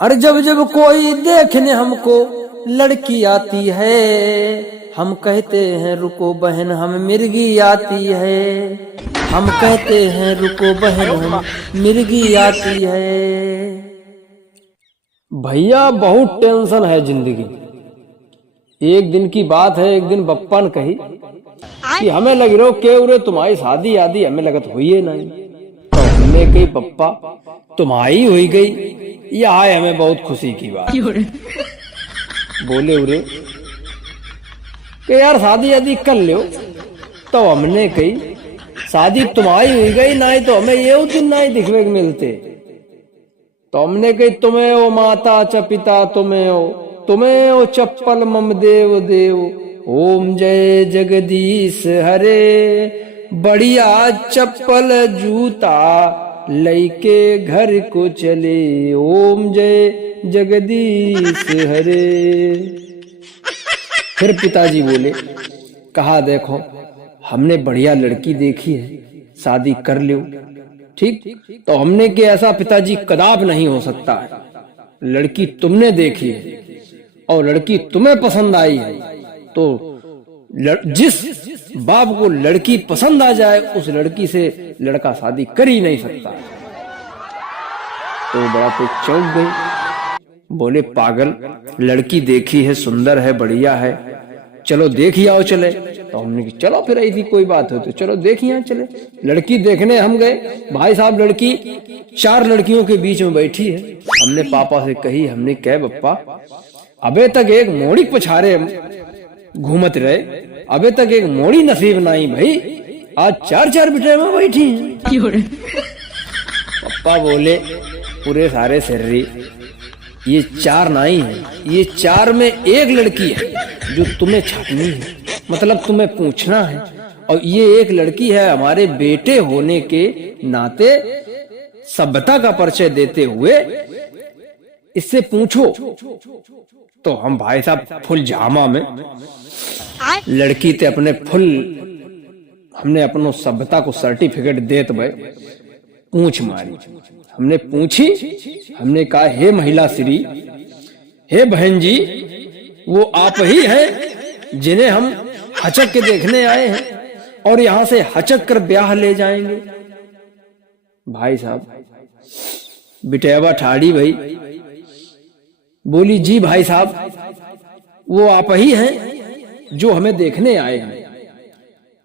अरे जब जब कोई देखने हमको लड़की आती है, हम कहते हैं रुको बहन हम मिर्गी आती है। हम कहते हैं रुको बहन हम मिर्गी आती है। भैया बहुत टेंशन है जिंदगी। एक दिन की बात है, एक दिन बप्पा ने कही कि हमें लग रहा के उरे तुम्हारी शादी आदि हमें लगत हुई है नहीं। तो हमने कही पप्पा तुम्हारी हुई गई, यह है हमें बहुत खुशी की बात। बोले उरे कि यार शादी आदि कर लो। तो हमने कही शादी तुम्हारी हुई गई नहीं तो हमें ये दिन नहीं दिखने को मिलते। तो हमने कही तुम्हें ओ माता च पिता तुम्हें ओ चप्पल मम देव देव। ओम जय जगदीश हरे, बढ़िया चप्पल जूता लैके घर को चले। ओम जय जगदीश हरे। फिर पिताजी बोले, कहा देखो हमने बढ़िया लड़की देखी है, शादी कर लो। ठीक, तो हमने कि ऐसा पिताजी कदाप नहीं हो सकता है। लड़की तुमने देखी है और लड़की तुम्हें पसंद आई है, तो जिस बाप को लड़की पसंद आ जाए उस लड़की से लड़का शादी कर ही नहीं सकता। तो बड़ा तो चौंक गई। बोले पागल, लड़की देखी है, सुंदर है, बढ़िया है, चलो देख ही आओ चले। तो हमने कि चलो फिर ऐसी कोई बात हो तो चलो देख ही आओ चले। लड़की देखने हम गए। भाई साहब लड़की 4 लड़कियों के बीच में बैठी है। हमने पापा से कही, हमने कह बप्पा अबे तक एक मोड़ी पछारे घूमत रहे, अबे तक एक मोड़ी नसीब नहीं भाई, आज 4 बिटे में बैठी है। पप्पा बोले पूरे सारे सर्री ये 4 नहीं है, ये 4 में एक लड़की है जो तुम्हें छाटनी है, मतलब तुम्हें पूछना है। और ये एक लड़की है हमारे बेटे होने के नाते सभ्यता का परिचय देते हुए इससे पूछो। तो हम भाई साहब फुल जामा में लड़की ते अपने फुल हमने अपनो सभ्यता को सर्टिफिकेट देत भाई पूछ मारी। हमने पूछी, हमने कहा हे महिला श्री, हे बहन जी, वो आप ही हैं जिन्हें हम हचक के देखने आए हैं और यहां से हचक कर ब्याह ले जाएंगे। भाई साहब बिटेवा ठाड़ी भाई बोली जी भाई साहब वो आप ही हैं जो हमें देखने आए हैं।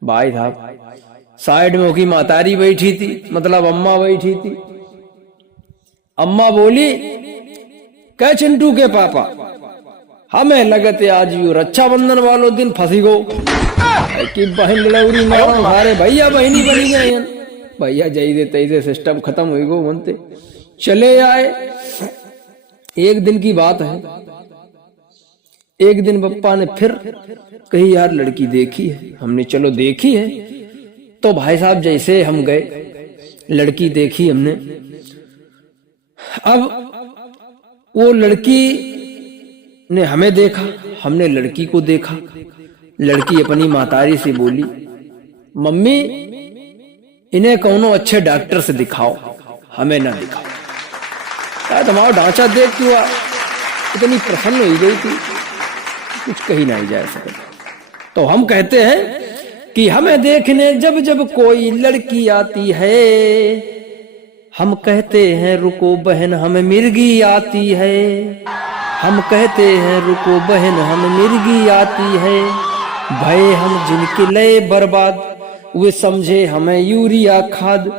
भाई साहब साइड में उसकी मातारी बैठी थी, मतलब अम्मा बैठी थी। अम्मा बोली क्या चिंटू के पापा, हमें लगते आज यू रक्षाबंधन वालों दिन फंसी गो कि बहन लड़ौरी मारो सारे भैया बहनी बनी गए। भैया जैसे तैसे सिस्टम खत्म हुई गो बनते चले आए। एक दिन की बात है, एक दिन पप्पा ने फिर कही यार लड़की देखी है। हमने चलो देखी है। तो भाई साहब जैसे हम गए, लड़की देखी हमने। अब वो लड़की ने हमें देखा, हमने लड़की को देखा। लड़की अपनी मातारी से बोली मम्मी इन्हें कौनो अच्छे डॉक्टर से दिखाओ, हमें ना दिखाओ। तुम्हारा ढांचा देख के इतनी प्रसन्न हो गई थी कुछ कही नहीं जा सकता। तो हम कहते हैं कि हमें देखने जब जब कोई लड़की आती है, हम कहते हैं रुको बहन हम मिर्गी आती है। हम कहते हैं रुको बहन हम मिर्गी आती है। भय हम जिनके लय बर्बाद वे समझे हमें यूरिया खाद।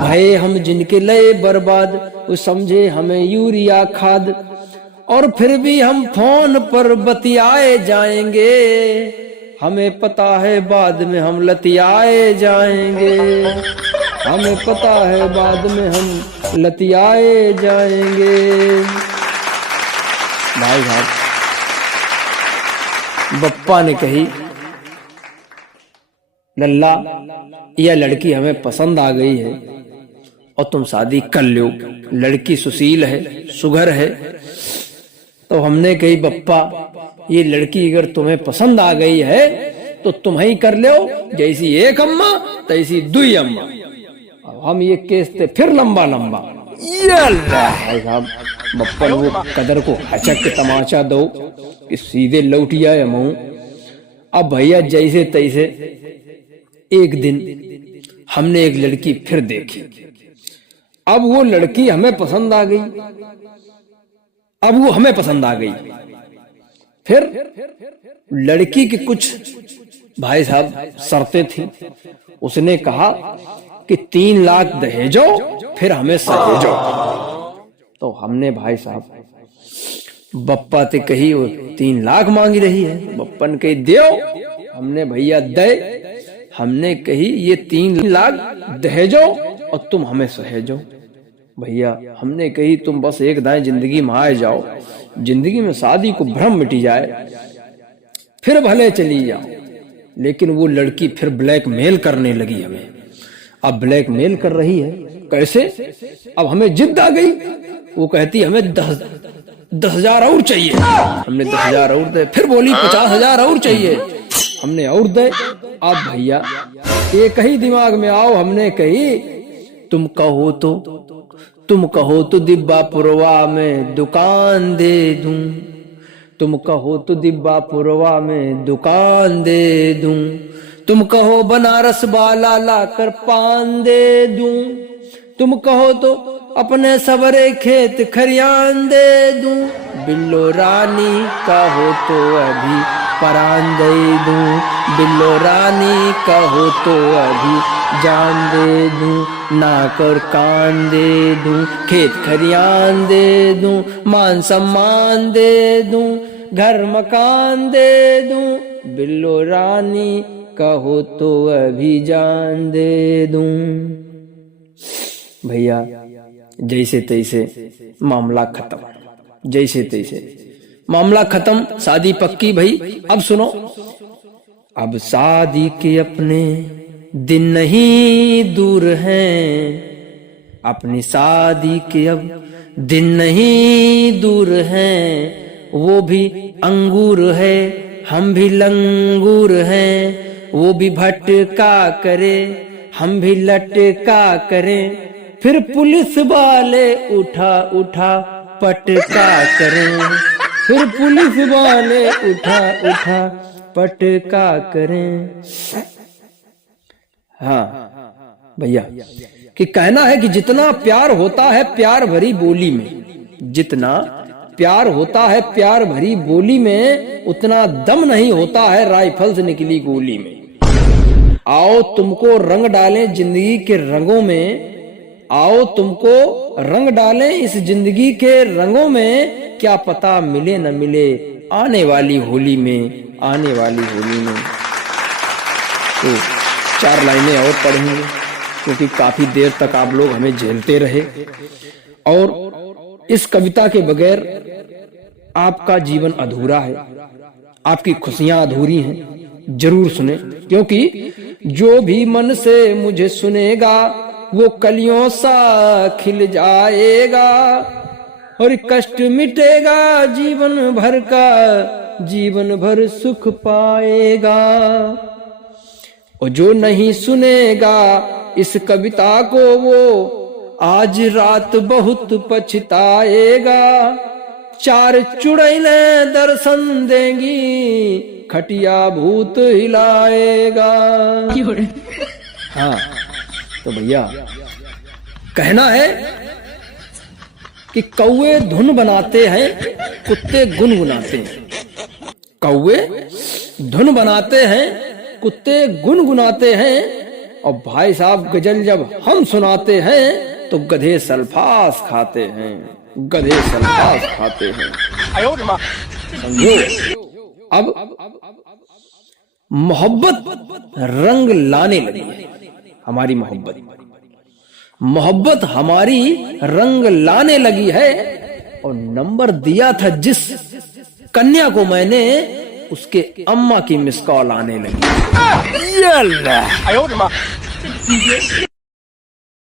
भय हम जिनके लय बर्बाद वो समझे हमें यूरिया खाद। और फिर भी हम फोन पर बतियाए जाएंगे, हमें पता है बाद में हम लतियाए जाएंगे। हमें पता है बाद में हम लतियाए जाएंगे। भाई साहब बप्पा ने कही लल्ला यह लड़की हमें पसंद आ गई है और तुम शादी कर लो। लड़की सुशील है, सुघर है। तो हमने कही बप्पा ये लड़की अगर तुम्हें पसंद आ गई है तो तुम ही कर लो, जैसी एक अम्मा तैसी 2 अम्मा। हम ये केस थे फिर लंबा लंबा ये अल्लाह भाई साहब बप्पन वो कदर को हचक के तमाचा दो कि सीधे लौट आए मुंह। अब भैया जैसे तैसे एक दिन हमने एक लड़की फिर देखी। अब वो लड़की हमें पसंद आ गई। अब वो हमें पसंद आ गई। फिर लड़की की कुछ भाई साहब शर्तें थी। उसने कहा कि 3 लाख दहेजो फिर हमें सहेजो। तो हमने भाई साहब बप्पा ते कही वो 3 लाख मांगी रही है। बप्पन कही दो। हमने भैया दे। हमने कही ये 3 लाख दहेजो और तुम हमें सहेजो। भैया हमने कही तुम बस एक दाएं जिंदगी में आए जाओ, जिंदगी में शादी को भ्रम मिटी जाए, फिर भले चली जाओ। लेकिन वो लड़की फिर ब्लैकमेल करने लगी हमें। अब ब्लैकमेल कर रही है कैसे? अब हमें जिद आ गई। वो कहती हमें 10,000 और चाहिए। हमने 10,000 और दे। फिर बोली 50,000 और चाहिए। हमने और दे। अब भैया एक ही दिमाग में आओ। हमने कही तुम कहो तो दिब्बापुरवा में दुकान दे दूं। तुम कहो तो दिब्बापुरवा में दुकान दे दूं। तुम कहो बनारस वाला लाकर पान दे दूं। तुम कहो तो अपने सबरे खेत खरियान दे दूं। बिल्लो रानी कहो तो अभी परान दे दूं। बिल्लो रानी कहो तो अभी जान दे दूं। नाक और कान दे दूं। खेत खरियान दे दूं। मान सम्मान दे दूं। घर मकान दे दूं। बिल्लो रानी कहो तो अभी जान दे दूं। भैया जैसे तैसे मामला खत्म। जैसे तैसे मामला खत्म। शादी पक्की भाई। अब सुनो, अब शादी के अपने दिन नहीं दूर हैं। अपनी शादी के अब दिन नहीं दूर हैं। वो भी अंगूर है, हम भी लंगूर हैं। वो भी भटका करे, हम भी लटका करें। फिर पुलिस वाले उठा उठा पटका करें। फिर पुलिस वाले उठा उठा पटका करें। हाँ भैया कि कहना है कि जितना प्यार होता है प्यार भरी बोली में, जितना प्यार होता है प्यार भरी बोली में, उतना दम नहीं होता है राइफल से निकली गोली में। आओ तुमको रंग डालें जिंदगी के रंगों में। आओ तुमको रंग डालें इस जिंदगी के रंगों में। क्या पता मिले न मिले आने वाली होली में, आने वाली होली में। तो 4 लाइनें और पढ़ेंगे क्योंकि काफी देर तक आप लोग हमें झेलते रहे। और इस कविता के बगैर आपका जीवन अधूरा है, आपकी खुशियां अधूरी हैं। जरूर सुने, क्योंकि जो भी मन से मुझे सुनेगा वो कलियों सा खिल जाएगा। और कष्ट मिटेगा जीवन भर का, जीवन भर सुख पाएगा। और जो नहीं सुनेगा इस कविता को वो आज रात बहुत पछताएगा। 4 चुड़ैलें दर्शन देंगी, खटिया भूत हिलाएगा। हाँ तो भैया कहना है कि कौवे धुन बनाते हैं, कुत्ते गुनगुनाते हैं। कौवे धुन बनाते हैं, कुत्ते गुनगुनाते हैं। और भाई साहब गजल जब हम सुनाते हैं तो गधे सल्फास खाते हैं, गधे सल्फास खाते हैं। समझो, अब मोहब्बत रंग लाने लगी है। हमारी मोहब्बत हमारी रंग लाने लगी है। और नंबर दिया था जिस कन्या को मैंने, उसके अम्मा की मिस कॉल आने लगी।